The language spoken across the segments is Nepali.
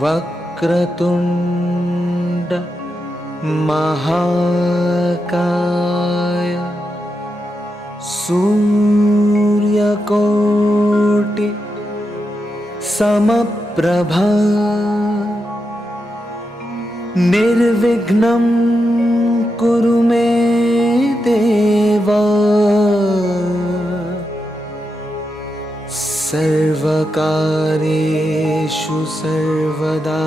वक्रतुण्ड महाकाय सूर्यकोटि समप्रभा निर्विघ्नं कुरु मे देव सर्वकार्येषु सर्वदा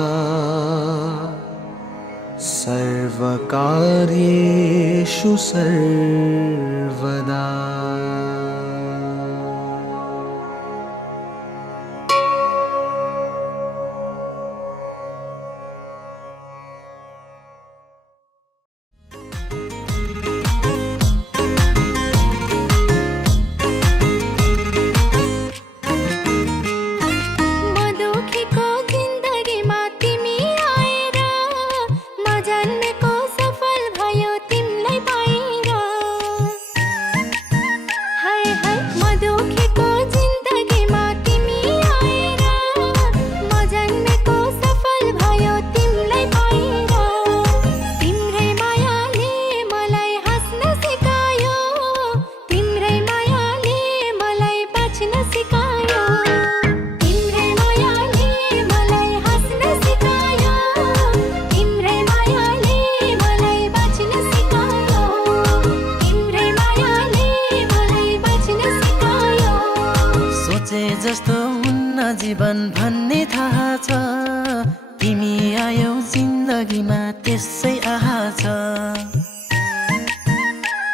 सर्वकार्येषु सर्वदा। जस्तो हुन्न जीवन भन्ने थाहा छ, तिमी आयौ जिन्दगीमा त्यसै आहा छ।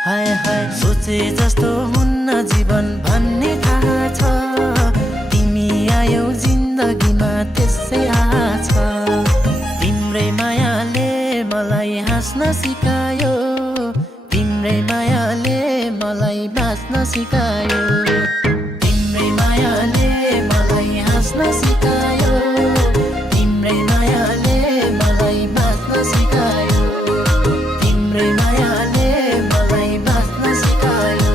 हाय हाय सोचे जस्तो हुन्न जीवन भन्ने थाहा छ, तिमी आयौ जिन्दगीमा त्यसै आहा छ। तिम्रै मायाले मलाई हाँस्न सिकायो, तिम्रै मायाले मलाई बाँच्न सिकायो, तिम्रै मायाले मलाई हाँस्न सिकायो, तिम्रै मायाले मलाई बाँच्न सिकायो, तिम्रै मायाले मलाई बाँच्न सिकायो।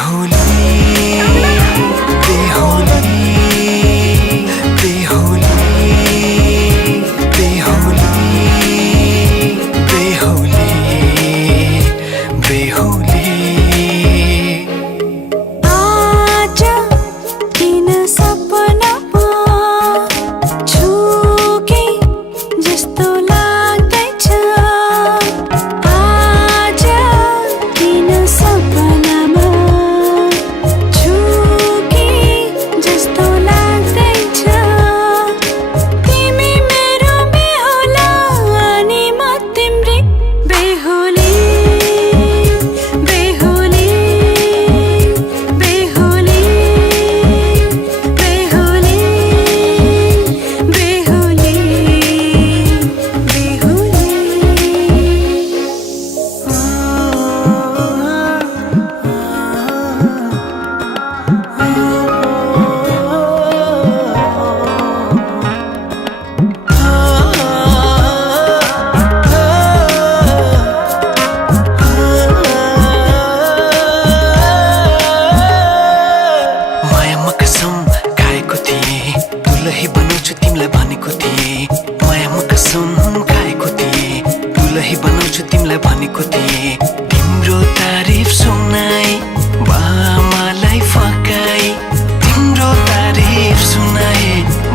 बेहोली बेहोली बेहोली बेहोली बेहोली बेहोली आज किन सपनामा छुके जस्तो लाग्दैछ आज किन सपनामा छुके जस्तो लाग्दैछ तिमी मेरो बेहुला अनि म तिम्रै बेहुली बेहुली बेहुली बेहुली बेहुली मायामा कसम खाएको थिएँ दुलही बनाउँछु तिमीलाई भनेको थिएँ मायामा कसम खाएको थिएँ दुलही बनाउँछु तिमीलाई भनेको थिएँ तिम्रो तारिफ सुनाई बामालाई फकाई तिम्रो तारिफ सुनाई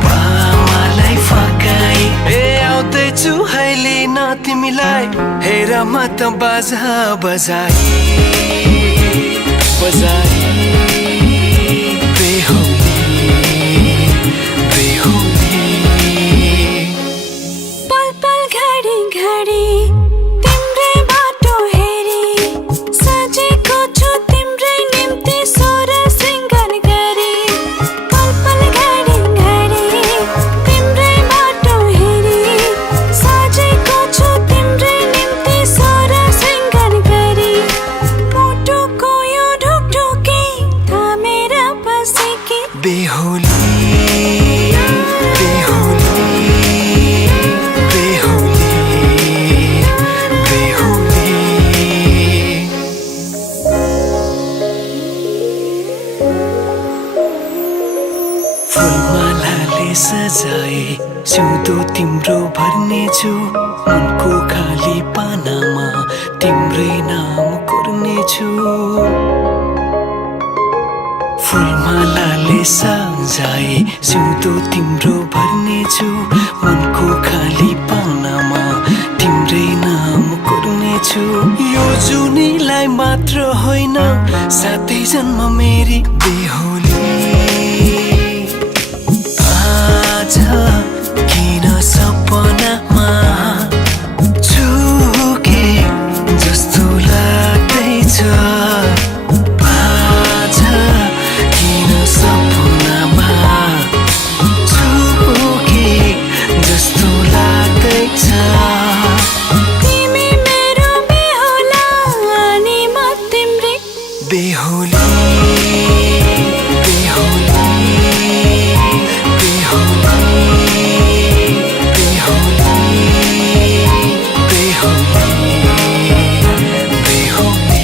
बामालाई फकाई ए आउँदैछु अहिले न तिमीलाई हेर म त बाजा बजाई बजाई बेहोली बेहोली पल पल घडी घडी तिम्रै बाटो हेरी सजेको छु तिम्रै निम्ति सोर सिंगार गरी पल पल घडी घडी तिम्रै बाटो हेरी सजेको छु तिम्रै निम्ति सोर सिंगार गरी मुटुको यो ढुकढुकी थामेर बसेकी बेहोली बेहोली बेहोली बेहोली फुलमालाले सजाए सिउँदो तिम्रो भर्नेछु मनको खाली पानामा तिम्रै नाम कोर्नेछु फुलमालाले सजाए सिउँदो तिम्रो भर्नेछु मनको खाली पानामा तिम्रै नाम कोर्नेछु यो जुनीलाई मात्र होइन सातै जन्म मेरी बेहोली आज किन सपनामा छुके जस्तो लाग्दैछ आज किन सपनामा छुके जस्तो लाग्दैछ तिमी मेरो बेहुला अनि म तिम्रै बेहोली बेहोली बेहोली बेहोली बेहोली बेहोली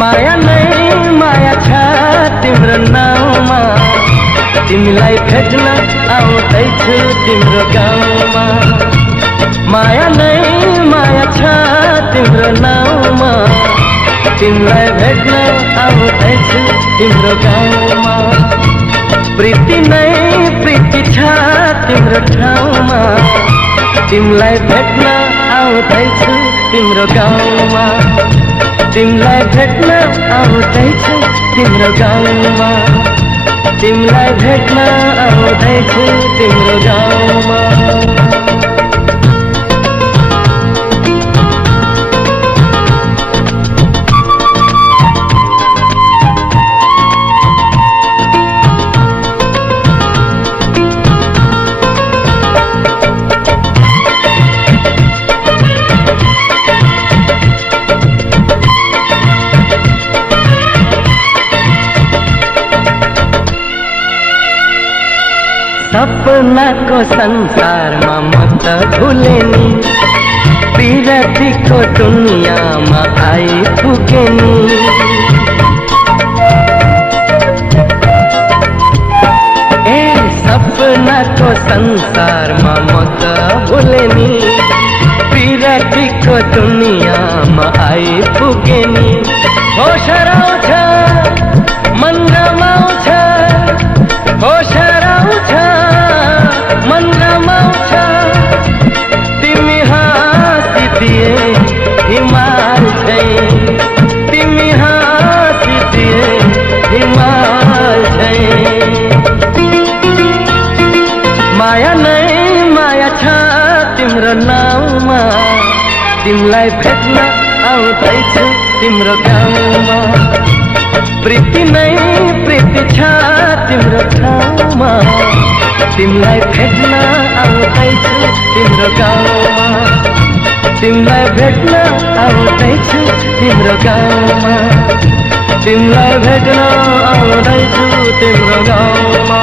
माया नै माया छ तिम्रो नाउँमा तिमीलाई भेट्न आउँदैछु तिम्रो गाउँमा माया नै माया छ तिम्रो नाउँमा तिमीलाई भेट्न आउँदैछु तिम्रो गाउँमा प्रीति नै प्रीति छ तिम्रो ठाउँमा तिमीलाई भेट्न आउँदैछु तिम्रो गाउँमा तिमीलाई भेट्न आउँदैछु तिम्रो गाउँमा तिमीलाई भेट्न आउँदैछु तिम्रो गाउँमा सपनाको संसारमा म त भुले नि विरतीको दुनियाँमा आइपुगे नि ए सपनाको संसारमा म त भुले नि विरतीको दुनियाँमा आइपुगे नि होस हराउँछ मन रमाउँछ होस हराउँछ मन रमाउँछ तिमी हाँसिदिए हिमाल झैं तिमी हाँसिदिए हिमाल झैं माया नै माया छ तिम्रो नाउँमा तिमीलाई भेट्न आउँदैछु तिम्रो गाउँमा प्रीति नै प्रीति छ तिम्रो ठाउँमा तिमीलाई भेट्न आउँदैछु तिम्रो गाउँमा तिमीलाई भेट्न आउँदैछु तिम्रो गाउँमा तिमीलाई भेट्न आउँदैछु तिम्रो गाउँमा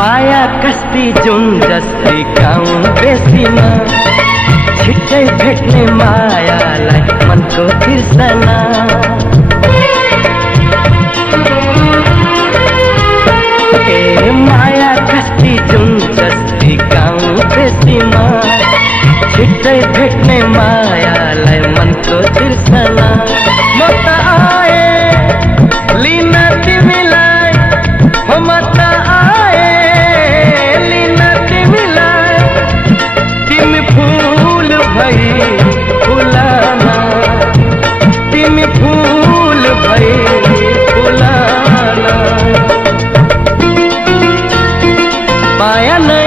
माया कस्ती जुन जस्ती गाउँ बेसीमा छिट्टै भेट्ने मायालाई मनको तिर्सना ए माया कस्ती जुन जस्ती गाउँ बेसीमा छिट्टै भेट्ने मायालाई मनको तिर्सना म त आए लिन तिमीलाई हो म त आए फुलाना तिमी फूल भई फुलाना माया नै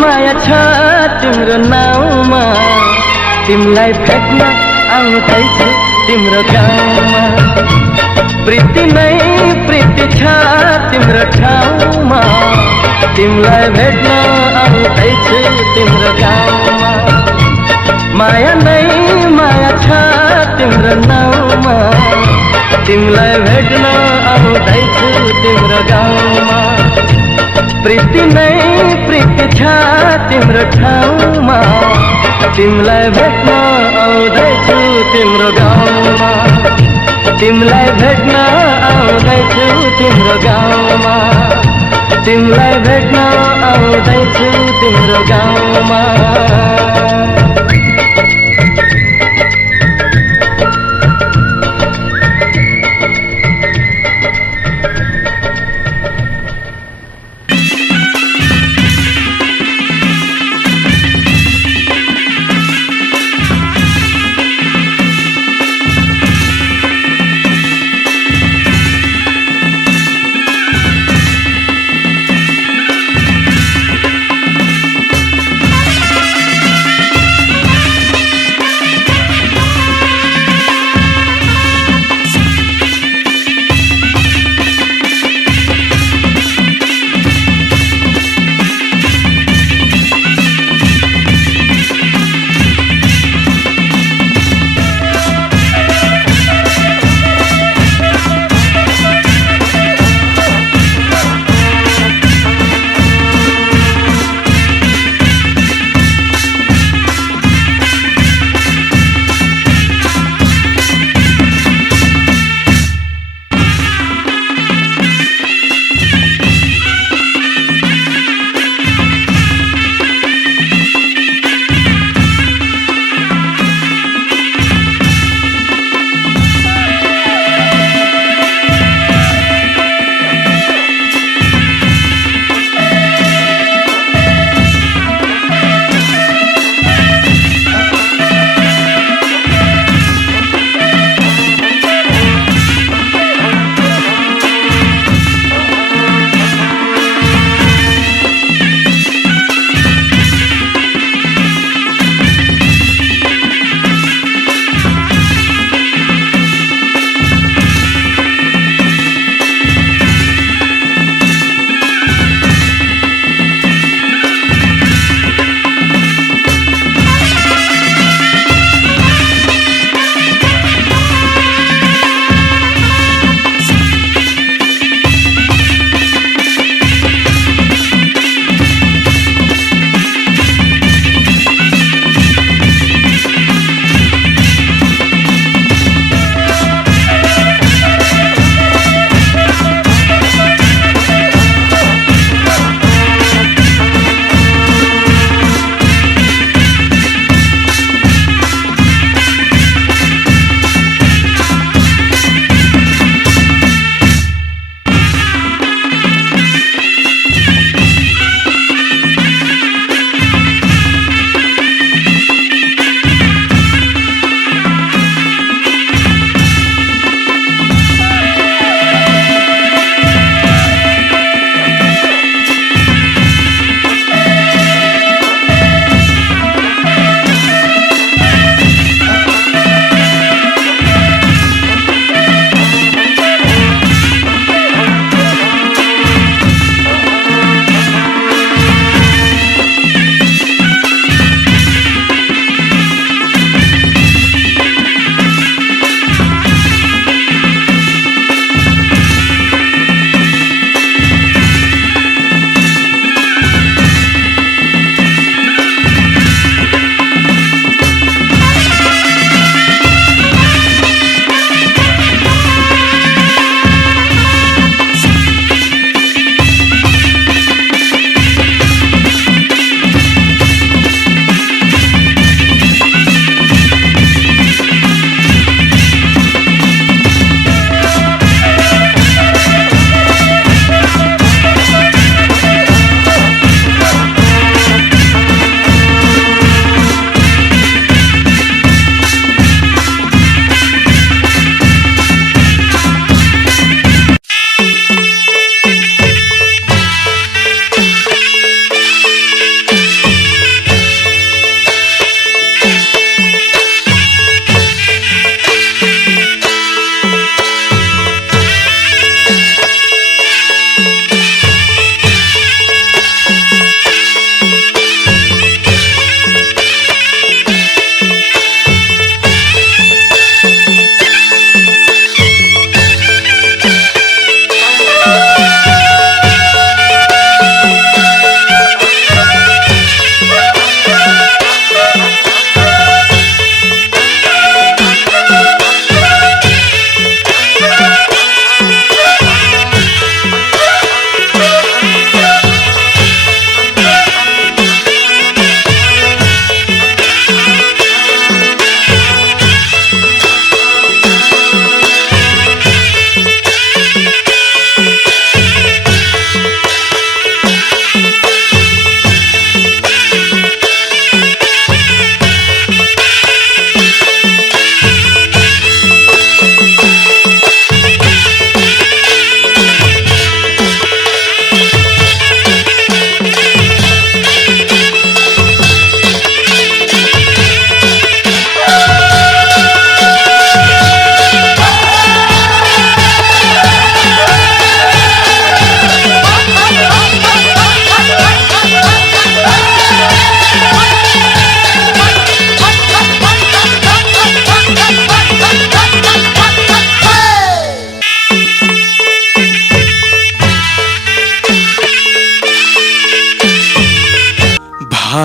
माया छ तिम्रो नाउँमा तिमीलाई भेट्न आउँदैछु तिम्रो गाउँमा प्रीति नै प्रीति छ तिम्रो ठाउँमा तिमीलाई भेट्न आउँदैछु तिम्रो गाउँमा माया नै माया छ तिम्रो नाउँमा तिमीलाई भेट्न आउँदैछु तिम्रो गाउँमा प्रीति नै प्रीति छ तिम्रो ठाउँमा तिमीलाई भेट्न आउँदैछु तिम्रो गाउँमा तिमीलाई भेट्न आउँदैछु तिम्रो गाउँमा तिमीलाई भेट्न आउँदैछु तिम्रो गाउँमा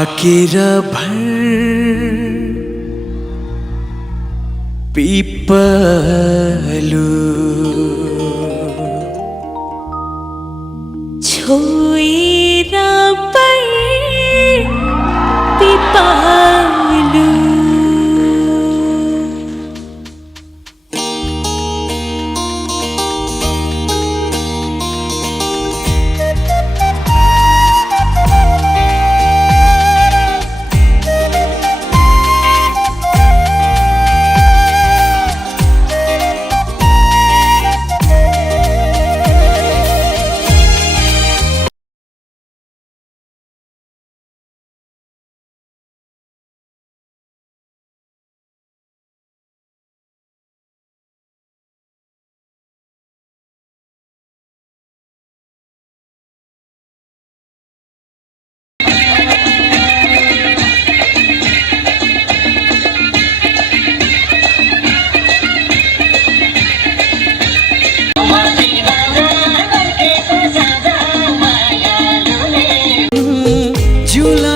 भाकेर भर पिपलु छोएर पर पिपलु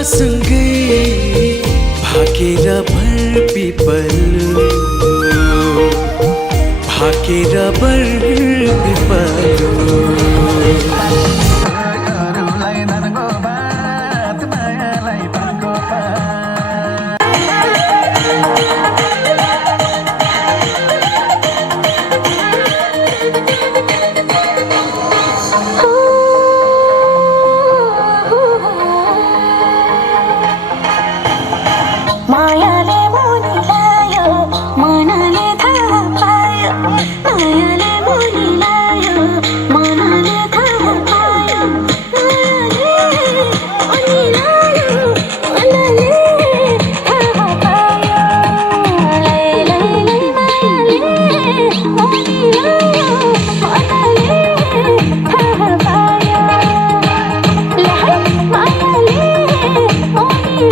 सँगै भाकेर भर पिपलु भाकेर भर पिपलु मायाले मोनिलायो मनले थाहा पायो मायाले मोनिलायो मनले थाहा पायो मायाले मोनिलायो मनले थाहा पायो लै लै लै मायाले मोनिलायो मनले थाहा पायो लै मायाले मोनिलायो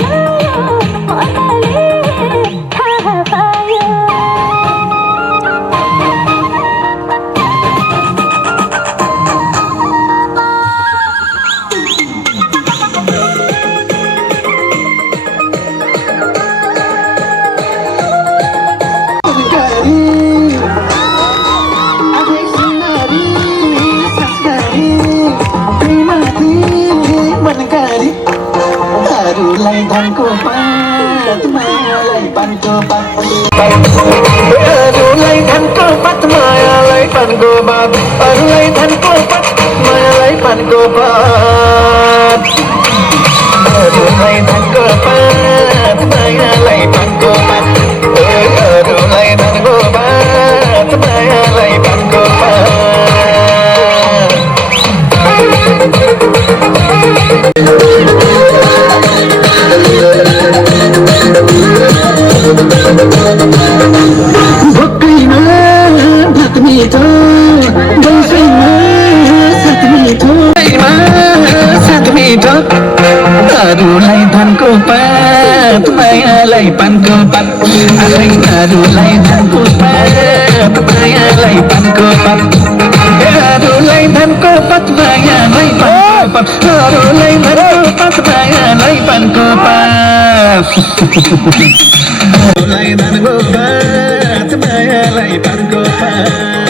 धनको पात मायालाई पानको पात अरूलाई धनको पात मायालाई पानको पात अरूलाई धनको पात मायालाई पानको पात अरूलाई धनको पात मायालाई पानको पात अरूलाई धनको पात मायालाई पानको पात भक्कैमा भात मिठो दौसैमा सात मिठो सात मिठो अरूलाई धनको पात मायालाई पानको पात अरूलाई धनको पात मायालाई पानको पात अरूलाई धनको पात मायालाई पानको पात अरूलाई धनको पात मायालाई पानको पात अरूलाई धनको पात मायालाई पानको पात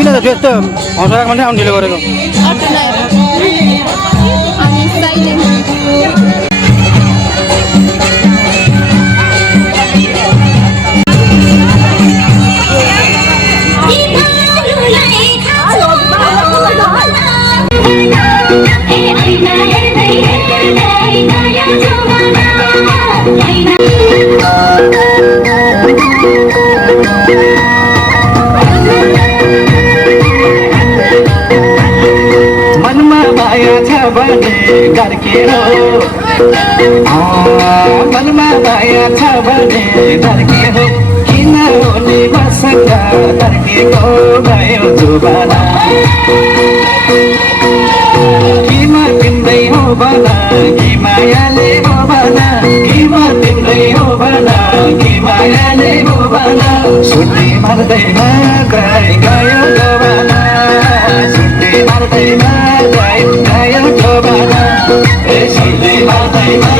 किन त त्यस्तो हौसला मात्रै आउनु ढिलो गरेको मनमा माया छ भने डरके हो मनमा माया छ भने डरके हो किन होली मसँग डरकेको भयो जुबाना किमा तिम्रै हो भना कि मायाले हो भना किमा तिम्रै हो भना कि मायाले हो भना सुन्ने मर्दैमा गाई गयो जवाना सुन्ने मर्दैमा गाई गयो जवाना सुन्ने मर्दैमा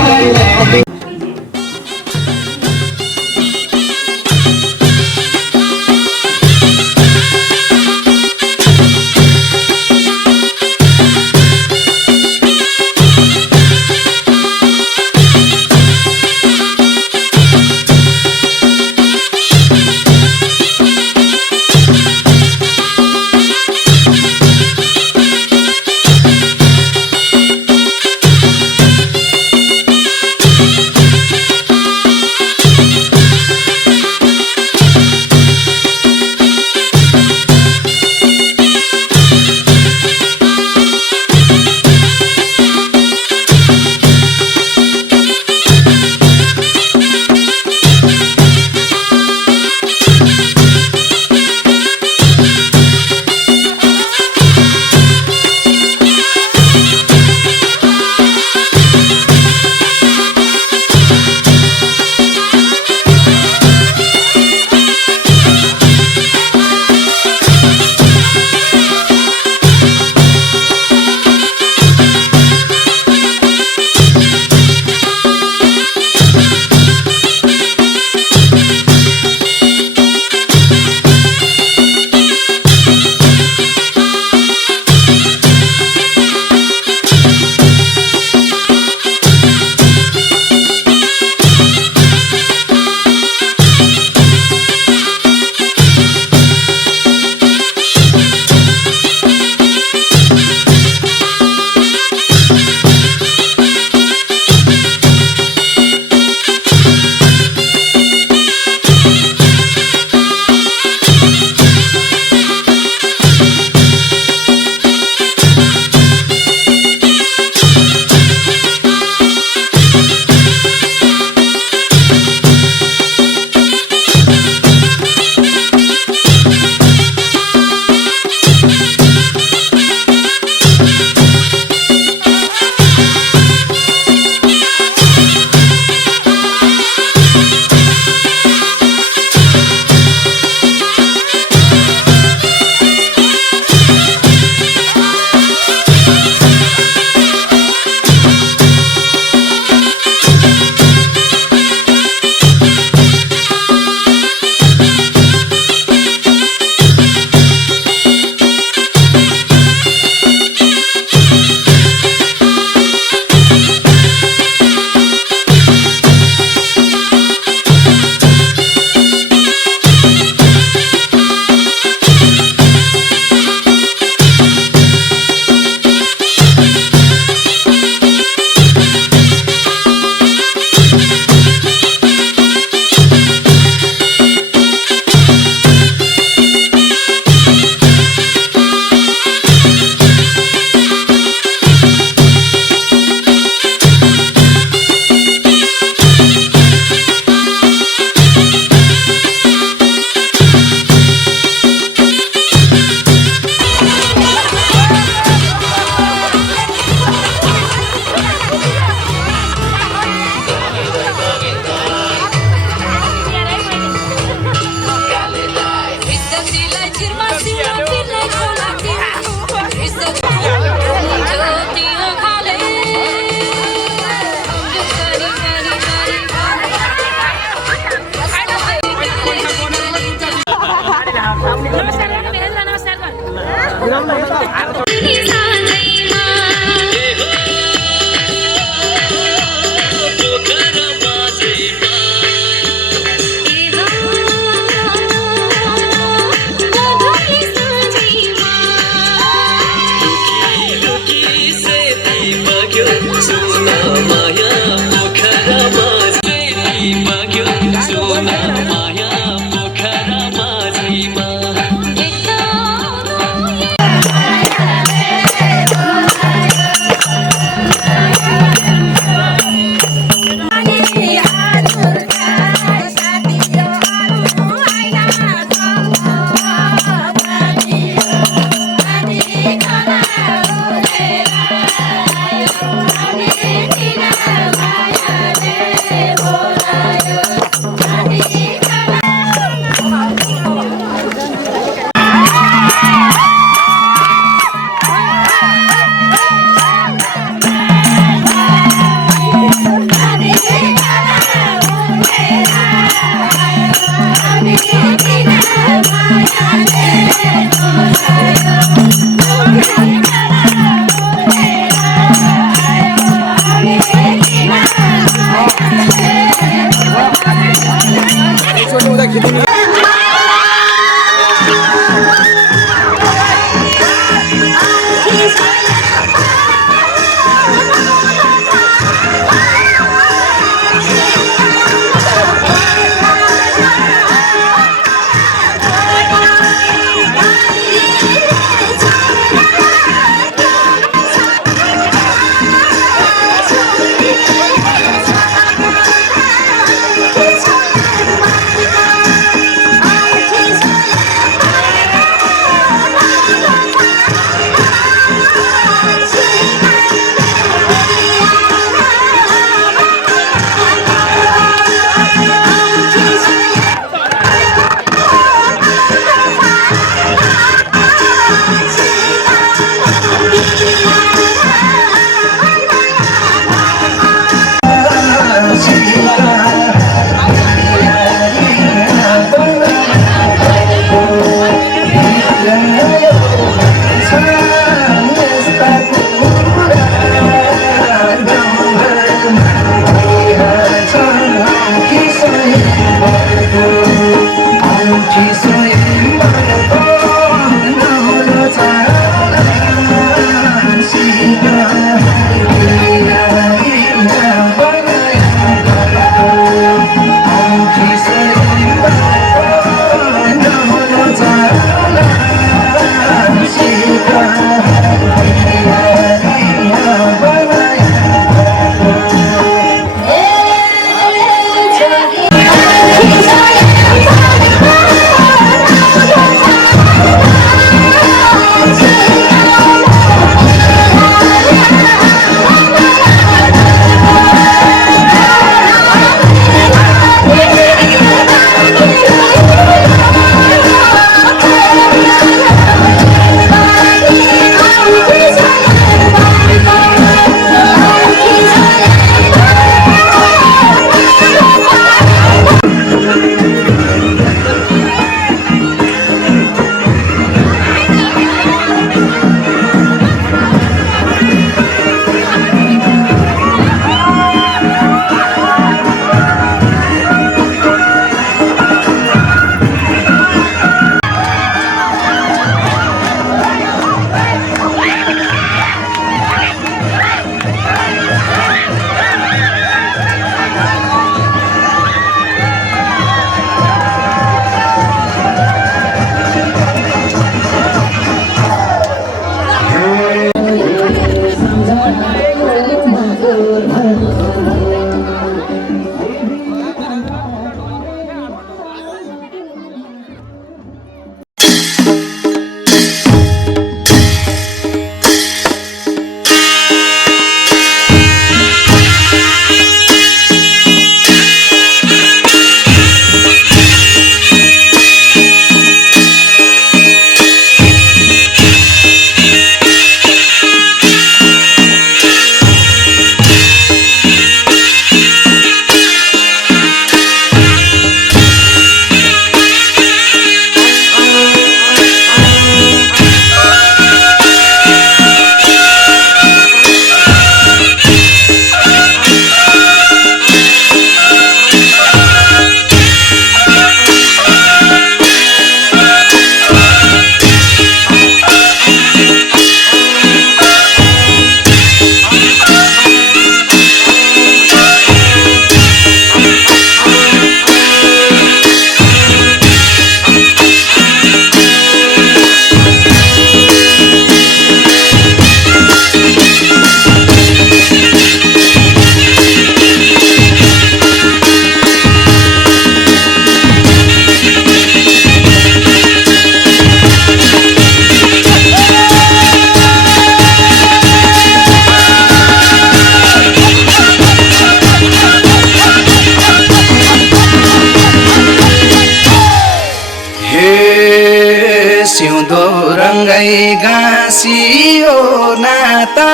गाँसियो नाता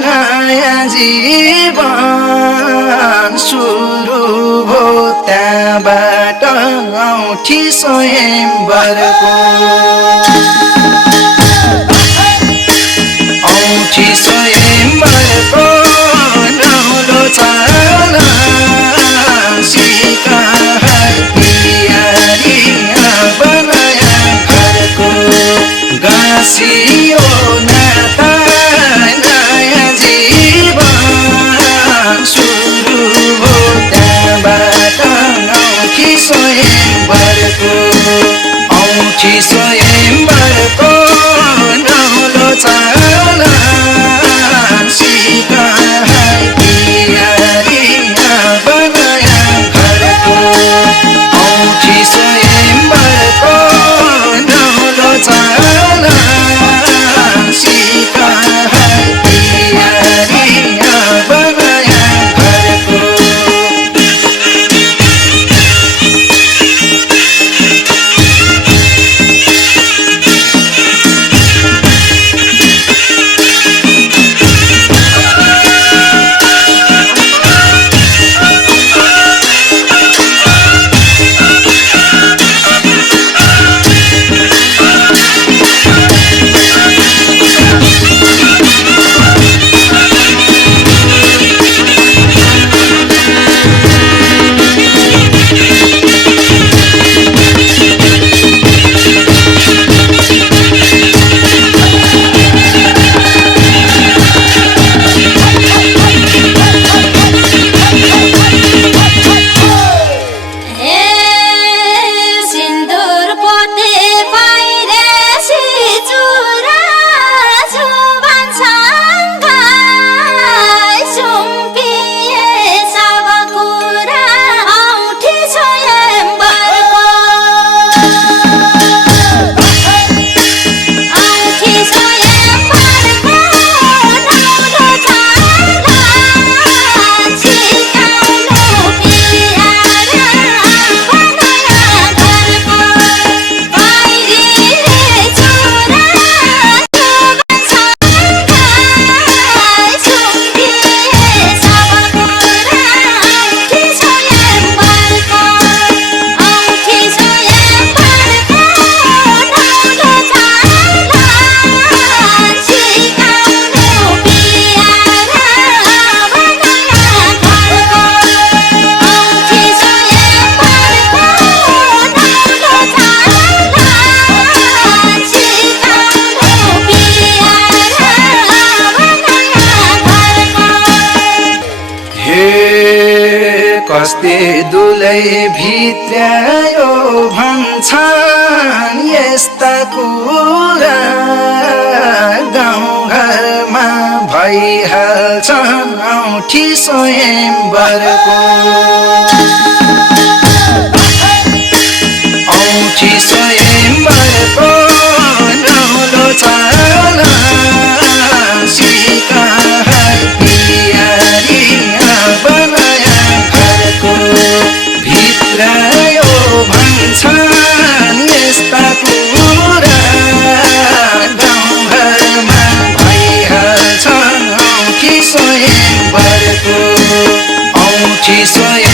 नयाँ जीवन सुरु भो त्यहाँबाट औँठी स्वयम्वरको औँठी स्वयम्वरको नौलो चाल सिकाई पियारिया बनाया घरको गाँसियो नाता नयाँ जीवन सुरु हो त्यहाँबाट औँठी स्वयम्वरको औँठी स्वयम्वरको नौलो चाल सिकाई पियारिया बनाया घरको औँठी स्वयम्वरको नौलो चाल सिकाई पियारिया बनाया घरको कस्ते दुलै भित्र्यायो भन्छन् यस्ता कुरा गाउँघरमा भइहाल्छन् औँठी स्वयम्वरको औँठी स्वयम्वरको नौलो चाल सिकाई पियारिया बनाया घरको भित्रायो भन्छन् यस्ता कुरा गाउँघरमा भइहाल्छन् औँठी स्वयम्वरको औँठी स्वयं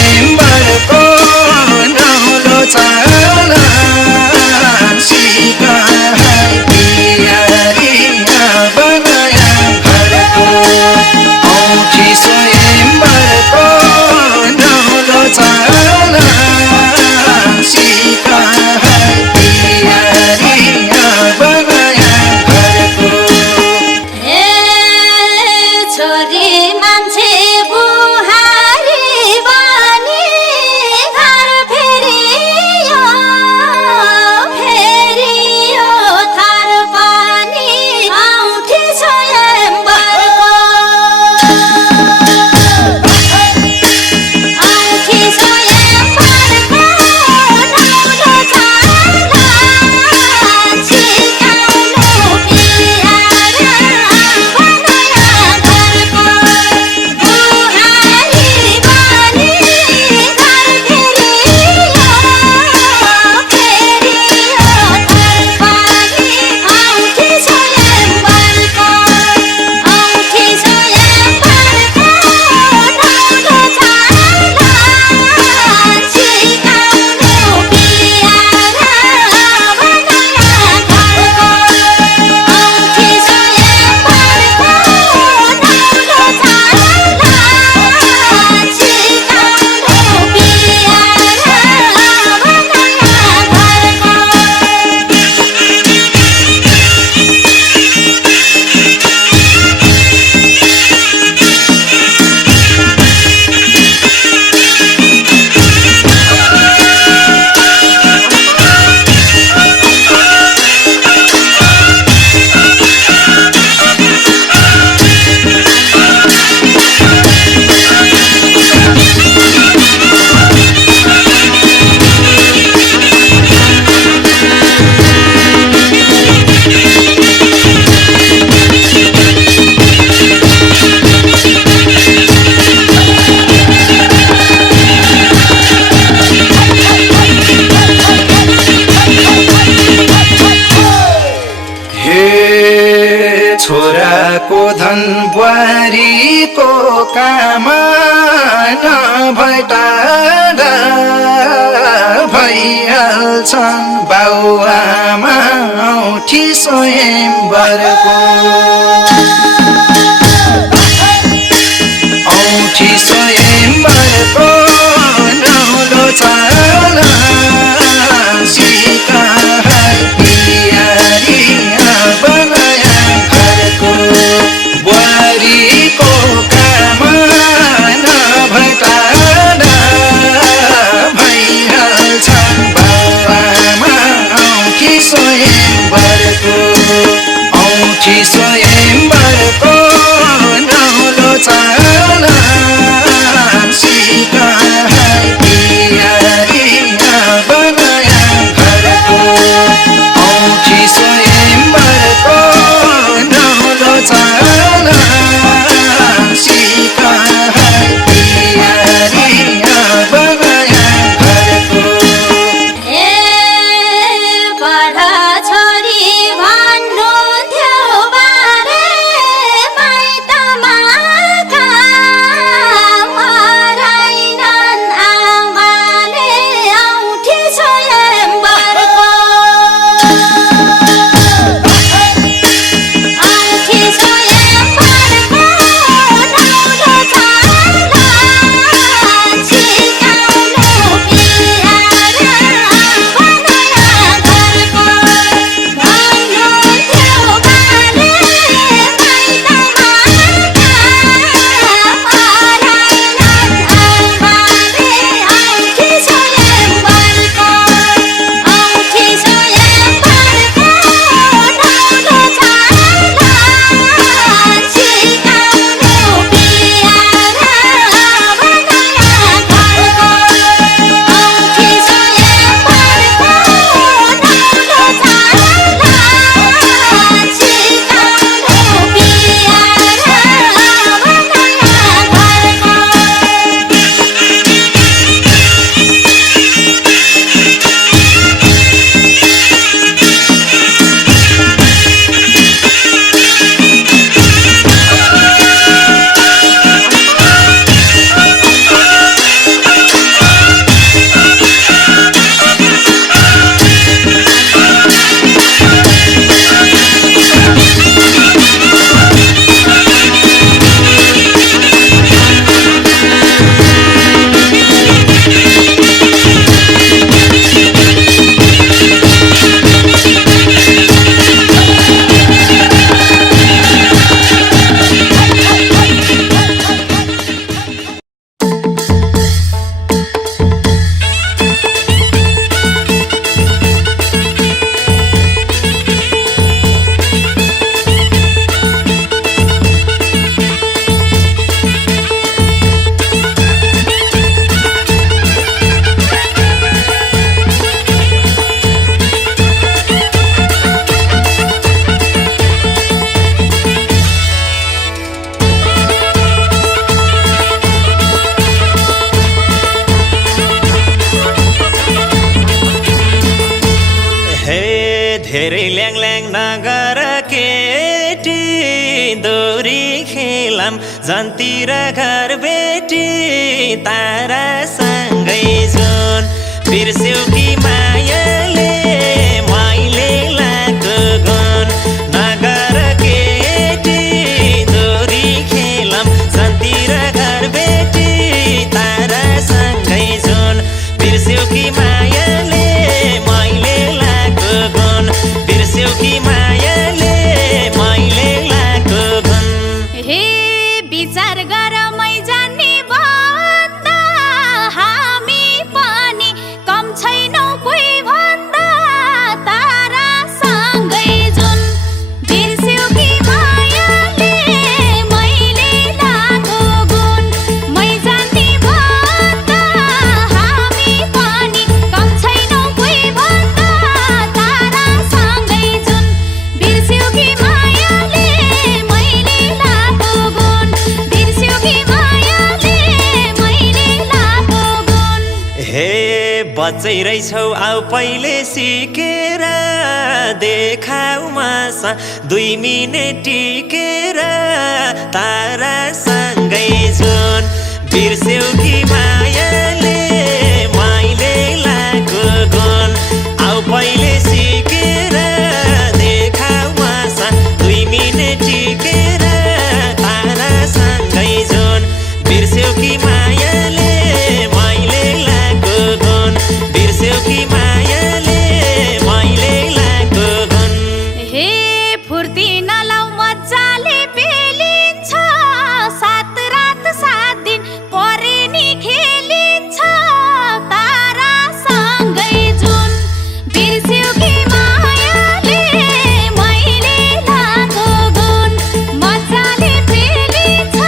छोराको धन बुहारीको काम नभए टाढा भइहाल्छन् बाउआमा औठी स्वयंवरको औठी स्वयंवरको नौलो चाल सीता बनाया घरको बुहारीको काम नभए टाढा भइहाल्छन् बाउआमा औठी स्वयंवरको औठी स्वयंवरको नौलो चाल सीता बनाया घरको औठी स्वयंवरको नौलो चाल सीता बनाया घरको धेरै ल्याङ ल्याङ नगर केटी दोरी खेलम जन्तिर घर बेटी तारासँगै जुन बिर्स्यौ कि मायाले मैले लाको गुण नगर केटी दोरी खेलम जन्तिर घर बेटी तारासँगै जुन बिर्स्यौ कि मायाले मैले लाको गुण बिर्स्यौ कि मायाले मैले लाको गुण हे विचार गर मै जान्ने भन्दा हामी पनि कम छैनौ कोही भन्दा तारासँगै जुन बिर्स्यौ कि मायाले मैले लाको गुण मै जान्ने भन्दा हामी पनि कम छैनौ कोही भन्दा तारासँगै जुन बिर्स्यौ कि मायाले मैले लाको गुण बिर्स्यौ कि मायाले मैले लाको गुण हे बच्चै रहेछौ आऊ पहिले सिकेर देखाऊ मासा 2 मिनेट टिकेर तारासँगै जुन बिर्स्यौ कि मायाले मैले लाको गुण आऊ पहिले सिकेर देखाऊ मासा 2 मिनेट टिकेर तारासँगै जुन बिर्स्यौ कि मायाले मैले लाको गुण बिर्स्यौ कि मायाले मैले लाको गुण हे फुर्ती नलाउ मजाले पेलिन्छ 7 रात 7 दिन परे नि खेलिन्छ तारासँगै जुन बिर्स्यौ कि मायाले मैले लाको गुण मजाले पेलिन्छ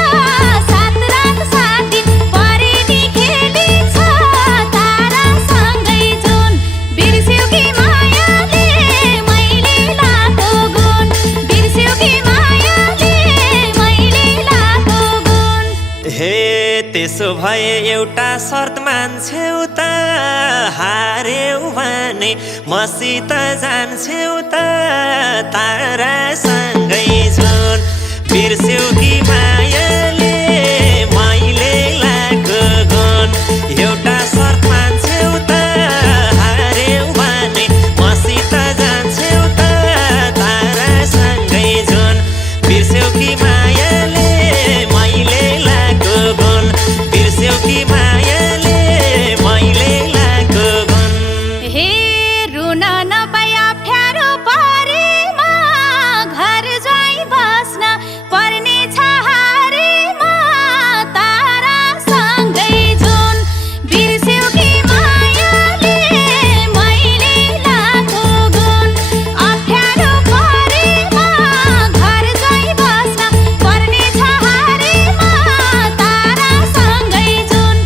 7 रात 7 दिन परे नि खेलिन्छ तारासँगै जुन बिर्स्यौ कि मायाले मैले लाको गुण बिर्स्यौ कि मायाले मैले लाको गुण हे त्यसो भए एउटा शर्त मान्छेउ त हार्यौ भने मसित जान्छौ त तारासँगै जुन बिर्स्यौ कि मायाले मैले लाको गुण एउटा शर्त मान्छेउ त हार्यौ भने मसित जान्छौ त तारासँगै जुन बिर्स्यौ कि मायाले मैले लाको गुण बिर्स्यौ कि मायाले मैले लाको गुण हे रुन नपाई अप्ठ्यारो परेमा घर ज्वाइँ बस्न पर्ने छ हारेमा तारासँगै जुन बिर्स्यौ कि मायाले मैले लाको गुण अप्ठ्यारो परेमा घर ज्वाइँ बस्न पर्ने छ हारेमा तारासँगै जुन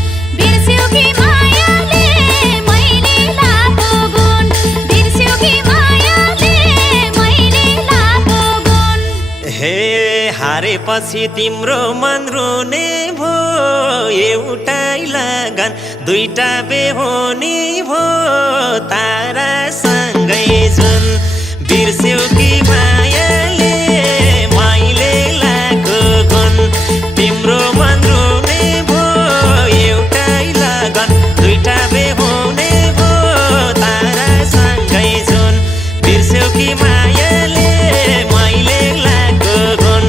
बिर्स्यौ कि मायाले मैले लाको गुण बिर्स्यौ कि मायाले मैले लाको गुण हे हारेपछि तिम्रो मन रुने भो एउटै लगन 2टा बेहोनी भो तारासँगै जुन बिर्स्यौ कि मायाले मैले लाको गुण तिम्रो मन रुने भो एउटै लगन 2टा बेहोनी भो तारासँगै जुन बिर्स्यौ कि मायाले मैले लाको गुण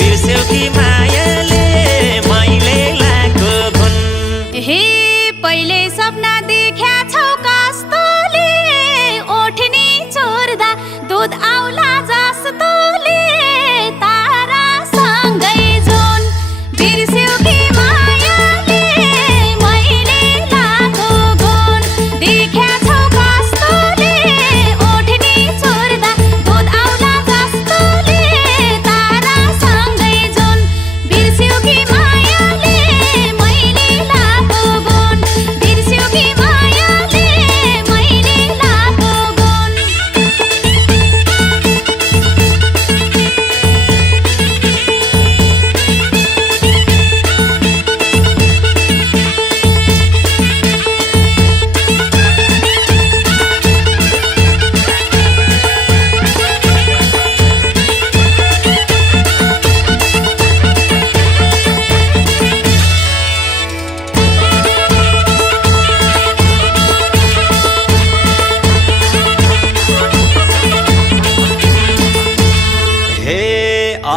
बिर्स्यौ कि मायाले मैले लाको गुण हे पहिले सपना देख्या छौ कस्तोले ओठनी चोर्दा दुध आउला जस्तोले तारासँगै जुन बिर्स्यौ कि मायाले मैले लाको गुण देख्या छौ कस्तोले ओठनी चोर्दा दुध आउला जस्तोले तारासँगै जुन बिर्स्यौ कि मायाले मैले लाको गुण बिर्स्यौ कि मायाले मैले लाको गुण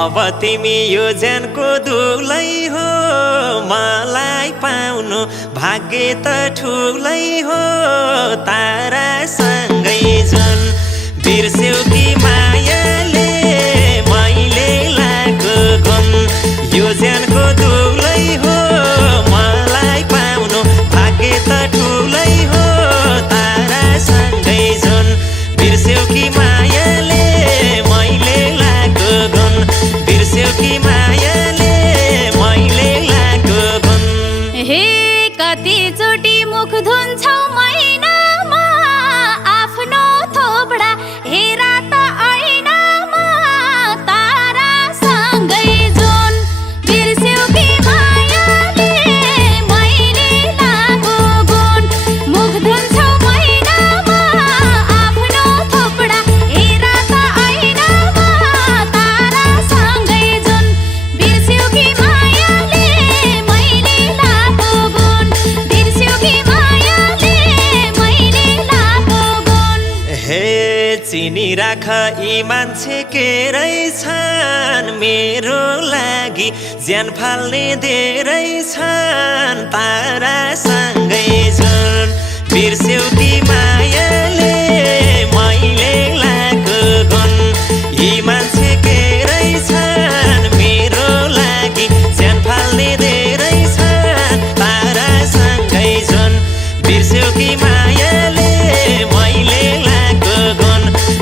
अब तिमी यो ज्यानको दुलै हो मलाई पाउनु भाग्य त ठुलै हो तारासँगै जुन बिर्स्यौ कि मायाले मैले लाको गुण यो ज्यानको दुलै हो मलाई पाउनु भाग्य त ठुलै हो तारासँगै जुन बिर्स्यौ कि मायाले मैले लाको गुण बिर्स्यौ कि मायाले मैले लाको गुण हे कतिचोटि मुख धुन्छौ महिनामा आफ्नो थोपडा हेरा त ऐनामा यी मान्छे के रहेछन् मेरो लागि ज्यान फाल्ने धेरै छन् तारासँगै जुन बिर्स्यौ कि मायाले मैले लाएको गुण यी मान्छे के रहेछन् मेरो लागि ज्यान फाल्ने धेरै छन् तारासँगै जुन बिर्स्यौ कि मायाले मैले लाएको गुण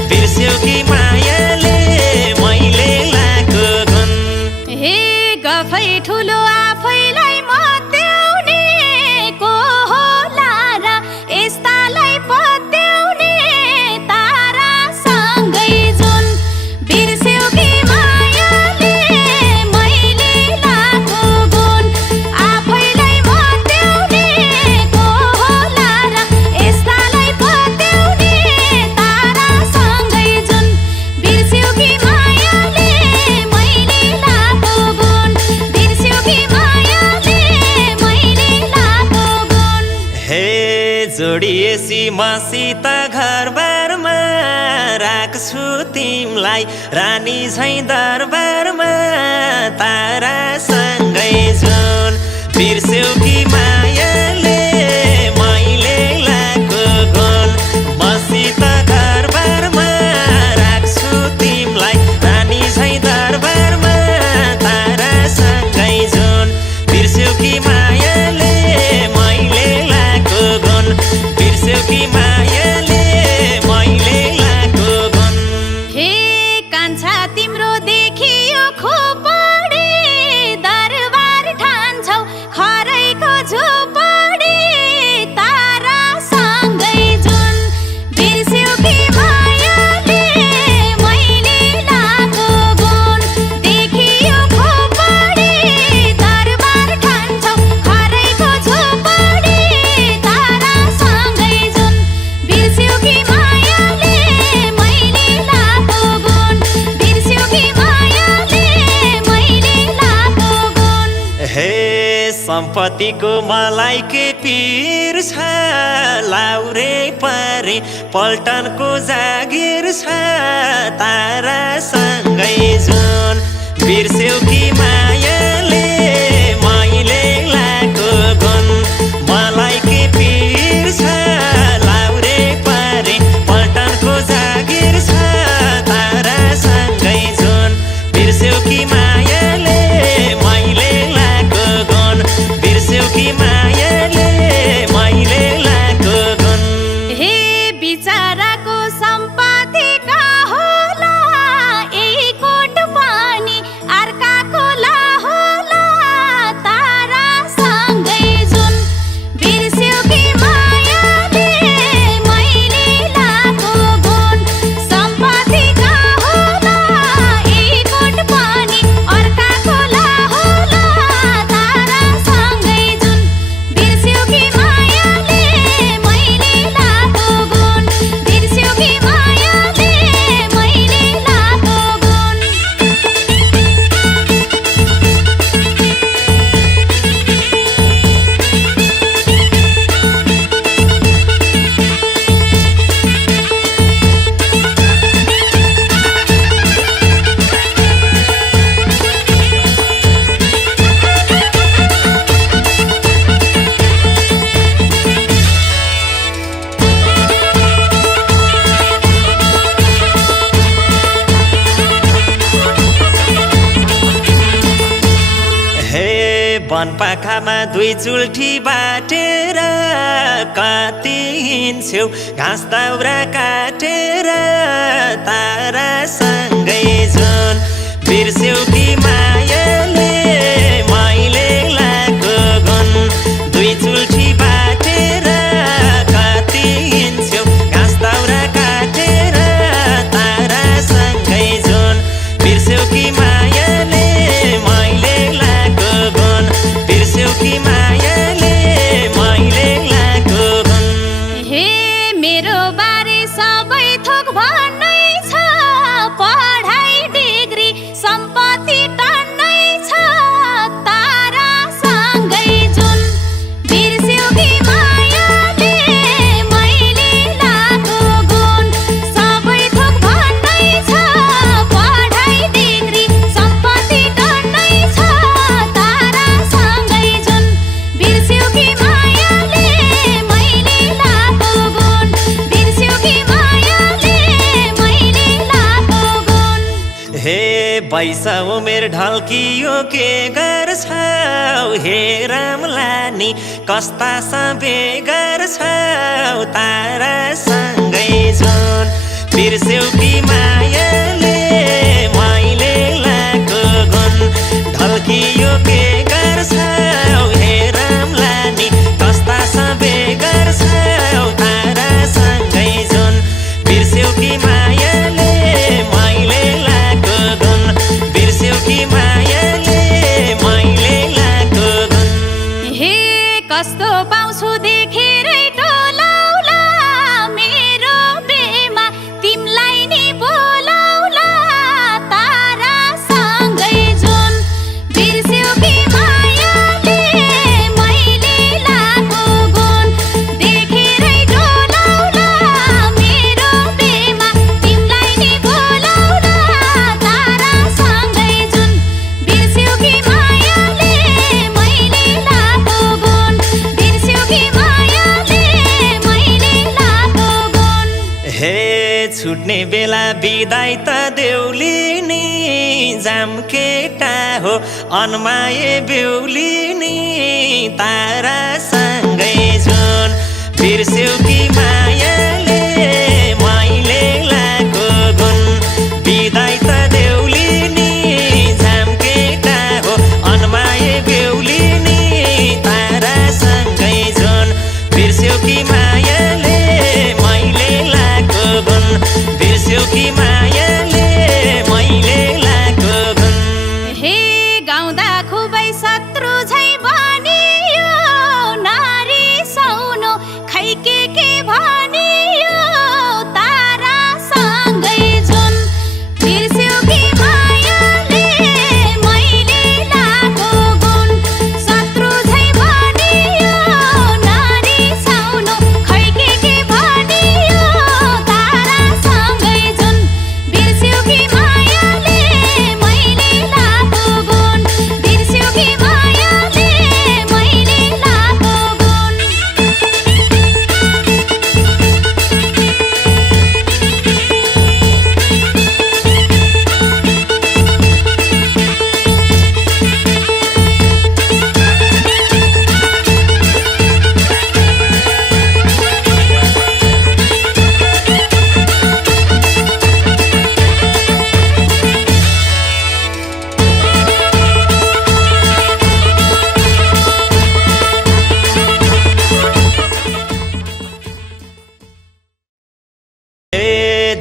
बिर्स्यौ कि मायाले मैले लाएको गुण हे गफै ठुलो आफैलाई मत्याउने को होला र यस्तालाई पत्याउने तारासँगै जुन बिर्स्यौ कि मायाले मैले लाएको गुण आफैलाई मत्याउने को होला र यस्तालाई पत्याउने तारासँगै जुन बिर्स्यौ कि मायाले मैले लाएको गुण बिर्स्यौ कि मायाले मैले लाएको गुण हे जोडिएसी मसित घरबारमा राख्छु तिमलाई रानी झैँ दरबारमा तारासँगै जुन बिर्स्यौ कि मायाले मैले लाएको गुण मसित घरबारमा राख्छु तिमलाई रानी झैँ दरबारमा तारासँगै जुन बिर्स्यौ कि मायाले मैले लाएको गुण बिर्स्यौ कि मायाले मैले लाएको गुण हे कान्छा तिम्रो देखियो खोपडी दरबार ठान्छौ खरैको झोपडी तारासँगै जुन बिर्स्यौ कि मायाले मैले लाएको गुण देखियो खोपडी दरबार ठान्छौ खरैको झोपडी तारासँगै जुन बिर्स्यौ कि मायाले मैले लाएको गुण बिर्स्यौ कि मायाले मैले लाएको गुण हे सम्पत्तिको मलाई के पिर छ लाउरे परे पल्टनको जागिर छ तारासँगै जुन बिर्स्यौ कि मायाले मैले लाएको गुण मलाई के पिर छ लाउरे परे पल्टनको जागिर छ तारासँगै जुन बिर्स्यौ कि मायाले मैले लाएको गुण बिर्स्यौ कि मायाले मैले लाएको गुण हे बिचाराको सम्पत्ति का होला यही कोट पानी अर्काको ला होला तारासँगै जुन बिर्स्यौ कि मायाले मैले लाएको गुण सम्पत्ति का होला यही कोट पानी अर्काको ला होला तारासँगै जुन बिर्स्यौ कि मायाले मैले लाएको गुण बिर्स्यौ कि मायाले मैले लाएको गुण हे वनपाखामा दुई चुल्ठी बाटेर कति हिँड्छौ घाँस दाउरा काटेर तारासँगै जुन बिर्स्यौ कि मायाले मैले लाएको गुण दुई चुल्ठी बाटेर कति हिँड्छौ घाँस दाउरा काटेर तारासँगै जुन बिर्स्यौ कि मायाले मैले लाएको गुण बिर्स्यौ कि मायाले मैले लाएको गुण हे मेरो बारे सबै थोक भन्नै छ पढाइ डिग्री सम्पत्ति पैसा उमेर ढल्कियो के गर्छौ हे रामलानी कस्ता सबे गर्छौ तारासँगै जुन बिर्स्यौ कि मायाले मैले लाको गुण ढल्कियो के गर्छौ हे रामलानी कस्ता सबे गर्छौ तारासँगै जुन बिर्स्यौ कि मायाले मैले लाको गुण बिर्स्यौ कि मायाले मैले लाको गुण हे कस्तो पाउँछु देखेरै टोलाउला मेरो बेमा तिमलाई नि बोलाउला तारासँगै जुन बिर्स्यौ कि मायाले मैले लाको गुण देखेरै टोलाउला मेरो बेमा तिमलाई नि बोलाउला तारासँगै जुन बिर्स्यौ कि मायाले मैले लाको गुण बिर्स्यौ कि मायाले मैले लाको गुण हे छुट्ने बेला बिदाई त देउलिनी जाम केटा हो अनमाये बेउलिनी तारासँगै जुन बिर्स्यौ कि मायाले मैले लाको गुण बिदाई त देउलिनी जाम केटा हो अनमाये बेउलिनी तारासँगै जुन बिर्स्यौ कि मायाले मैले लाको गुण बिर्स्यौ कि मायाले मैले लाको गुण हे गाउँदा खुबै शत्रु झै बनियो नारी सौनो खै के भनियो तारासँगै जुन बिर्स्यौ कि मायाले मैले लाको गुण शत्रु झै बनियो नारी सौनो खै के भनियो तारासँगै जुन बिर्स्यौ कि मायाले मैले लाको गुण बिर्स्यौ कि मायाले मैले लाको गुण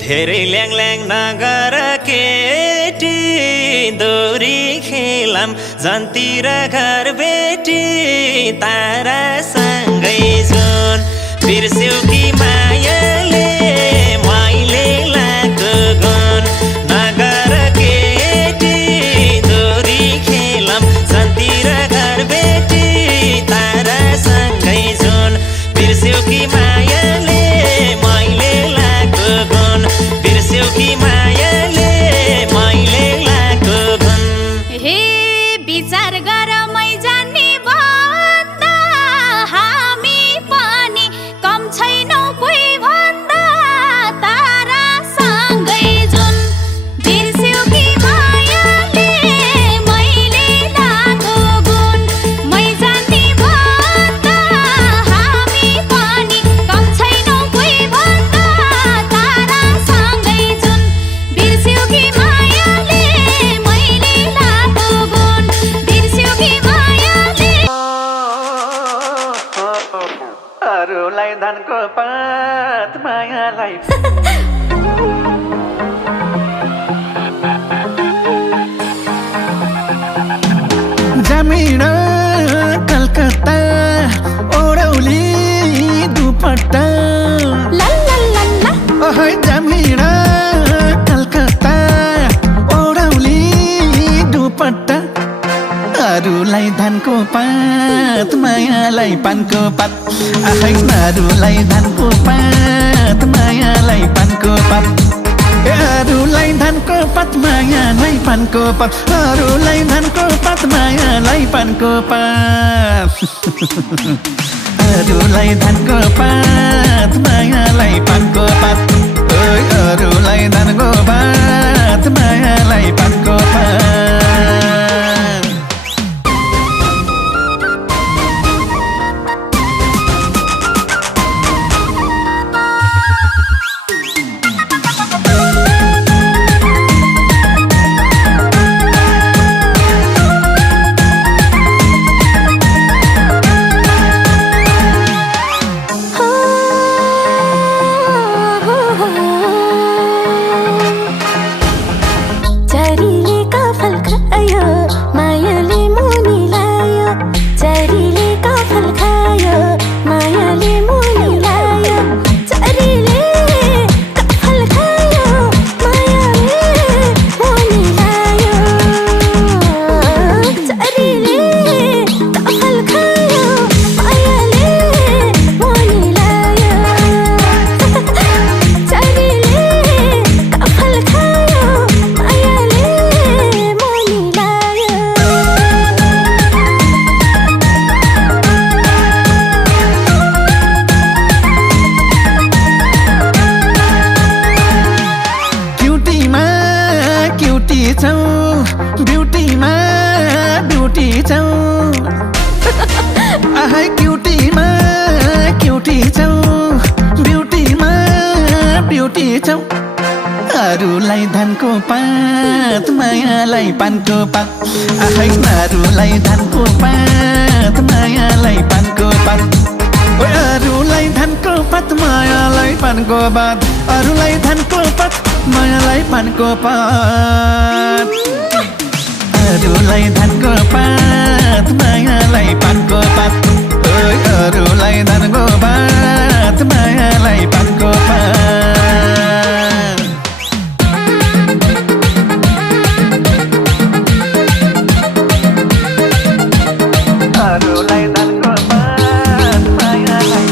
धेरै ल्याङ नगर केटी दोरी खेलम जन्तिर घर बेटी तारासँगै जुन बिर्स्यौ कि मायाले मैले लाको गुण नगर केटी दोरी खेलम जन्तिर घर बेटी तारासँगै जुन बिर्स्यौ कि मायाले मैले लाको गुण बिर्स्यौ कि मायाले मैले लाको गुण हे विचार गर मै जान्ने भन्दा हामी पनि कम छैनौ कोही भन्दा तारासँगै जुन बिर्स्यौ कि मायाले मैले लाको गुण मै जान्ने भन्दा हामी पनि कम छैनौ कोही भन्दा तारासँगै जुन बिर्स्यौ कि मायाले मैले लाको गुण बिर्स्यौ कि मायाले अरूलाई धनको पात मायालाई जमिन कलकत्ता ओडौली दुपट्टा ला ला ला ला ओहै जमिन कलकत्ता ओडौली दुपट्टा अरूलाई धानको पात मायालाई पानको पात आखै अरूलाई धानको पात मायालाई पानको पात अरूलाई धानको पात मायालाई पानको पात अरूलाई धानको पात मायालाई पानको पात अरूलाई धानको पात मायालाई पानको पात अरूलाई धानको पात पात मायालाई पानको पात चरीले काफल खायो मायाले मोनी लायो चरीले काफल खायो मायाले मोनी लायो चरीले काफल खायो मायाले मोनी लायो चरीले काफल खायो मायाले मोनी लायो चरीले काफल खायो मायाले मोनी लायो क्युटीमा क्युटी छौ ब्युटीमा ब्युटी छौ आहै क्युटीमा क्युटी छौ ब्युटीमा ब्युटी छौ अरूलाई धानको पात मायालाई पानको पात आहै अरूलाई धानको पात मायालाई पानको पात ओइ अरूलाई धानको पात मायालाई पानको पात अरूलाई धानको पात मायालाई पानको पात अरूलाई धानको पात मायालाई पानको पात ओइ अरूलाई धानको पात मायालाई पानको पात अरूलाई धानको पात मायालाई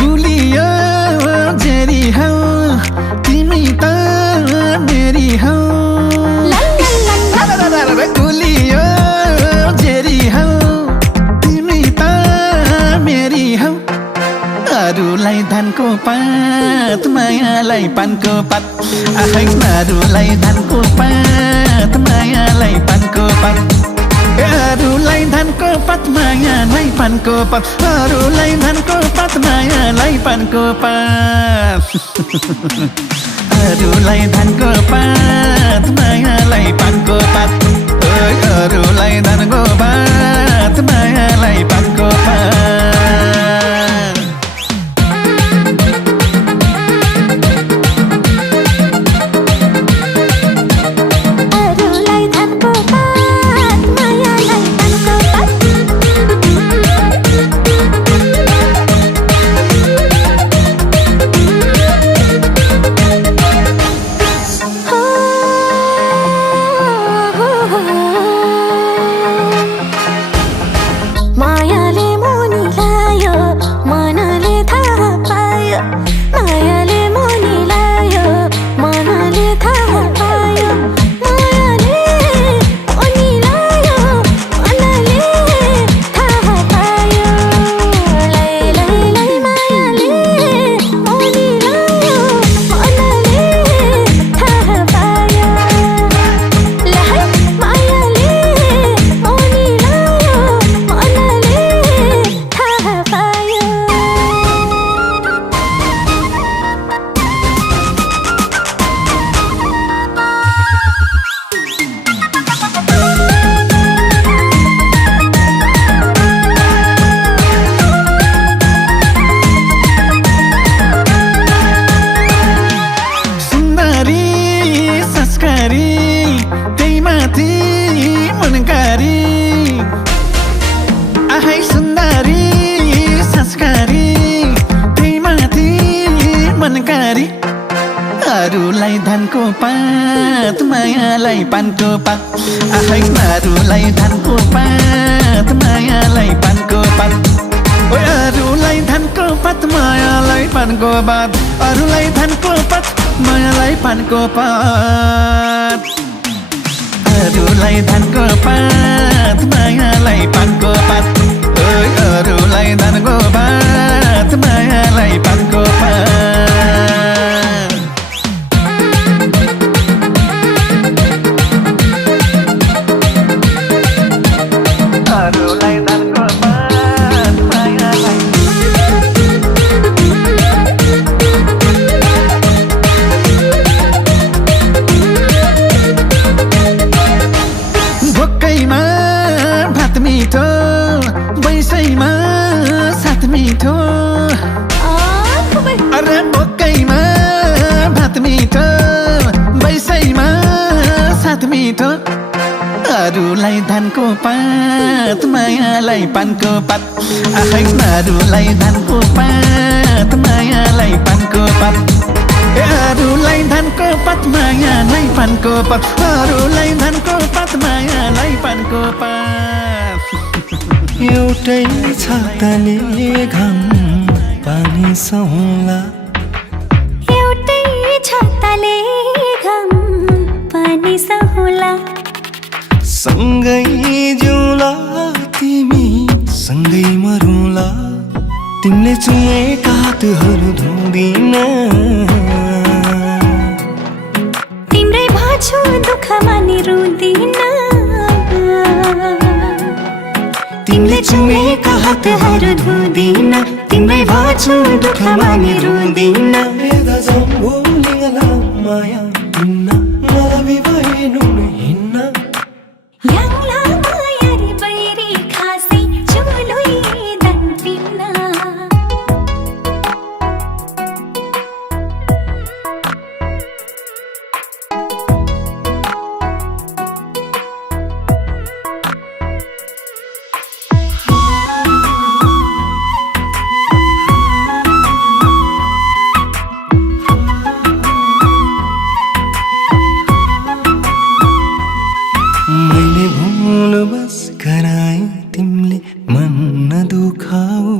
गुलियो जेरी हौ तिमी त मेरी हौ गुलियो जेरी हौ तिमी त मेरी हौ अरूलाई धानको पात मायालाई पानको पात आहै अरूलाई धानको पात मायालाई पानको पात अरूलाई धानको पात मायालाई पानको पात अरूलाई धानको पात मायालाई पानको पात अरूलाई धानको पात मायालाई पानको पात ओइ अरूलाई धानको पात मायालाई पानको पात अरूलाई धानको पात मायालाई पानको मायाले मोनी लायो मनले थाहा पायो मायाले मोनी लायो मनले थाहा पायो मायाले मोनी लायो मनले थाहा पायो लै लै लै मायाले मोनी लायो मनले थाहा पायो लै मायाले मोनी लायो मनले थाहा पायो सुन्दरी संस्कारी त्यही माथि मनकारी आहै सुन्दरी संस्कारी त्यही माथि मनकारी अरूलाई धानको पात मायालाई पानको पात आहै अरूलाई धानको पात मायालाई पानको पात ओइ अरूलाई धानको पात मायालाई पानको पात अरूलाई धानको पात मायालाई पानको पात अरूलाई धानको पात मायालाई पानको पात अरूलाई धनको पात मायालाई पानको पात अरूलाई धनको पात मायालाई भोकैमा भात मिठो बैसैमा साथ मिठो अरे भोकैमा भात मिठो बैसैमा साथ मिठो अरूलाई धानको पात मायालाई पानको पात आखै अरूलाई धानको पात मायालाई पानको पात अरूलाई धानको पात मायालाई पानको पात अरूलाई धानको पात मायालाई पानको पात एउटै छाताले घाम पानी सहौला एउटै छाताले घाम पानी सहौला सँगै जिउँला तिमी सँगै मरौँला तिमीले चुमेका हातहरू धुँदिन तिम्रै भाछु दुःखमा नि रुँदिन तिमीले चुमेका हातहरू धुँदिन तिम्रै भाछु दुःखमा नि रुँदिन यदा जम्बुलिङला माया हिन्न मलाई भएनु हिन्न याङला मायारी बैरी खासै चुलोइ दन पिन्न मैले भूल बस गराए तिमीले मन नदुखाऊ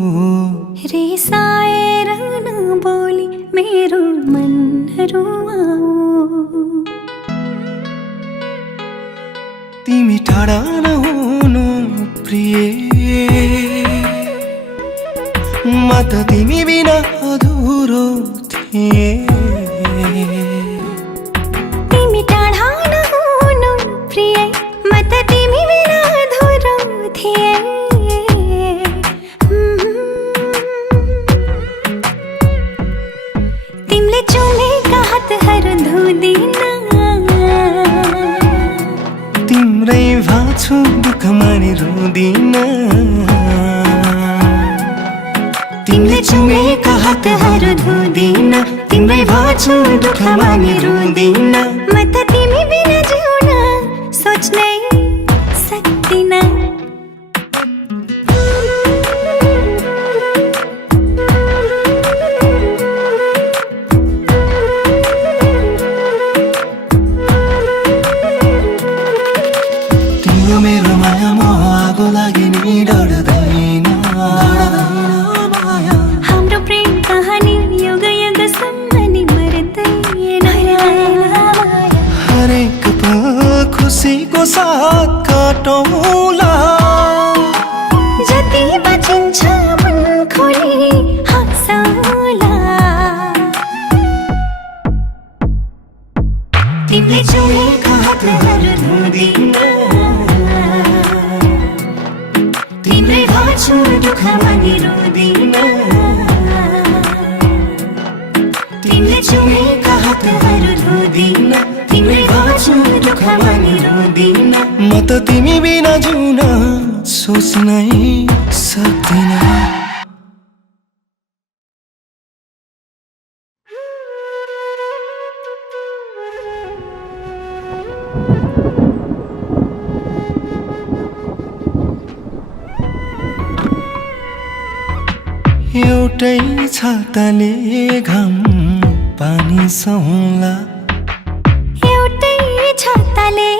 रिसाएर नबोली मेरो मन रुवाऊ तिमी टाढा नहुनु प्रिय म त तिमी बिना अधुरो थिए तिमी टाढा नहुनु प्रिय म त तिमी बिना अधुरो थिए तिमीले चुमेका हातहरू धुँदिन तिम्रै भाछु दुःखमा नि रुँदिन तिमीले चुमेका हातहरू धुँदिन तिम्रै भाछु दुःखमा नि रुँदिन म त तिमी बिना जिउन सोच्नै सक्दिन तिम्रो मेरो मायामा आगो लागि नि डढ्दैन हाम्रो प्रेम कहानी युग युगसम्म नि मर्दैन हरेक पल खुसीको साथ काटौँला जति बचिन्छ मन खोली हाँसौला तिमीले चुमेका हातहरू धुँदिन तिम्रै भाछु दुःखमा नि रुँदिन तिमीले चुमेका हातहरू धुँदिन तिम्रै भाछु दुःखमा नि रुँदिन म त तिमी बिना जिउन सोच्नै सक्दिन एउटै छाताले घाम पानी सहौला एउटै छाताले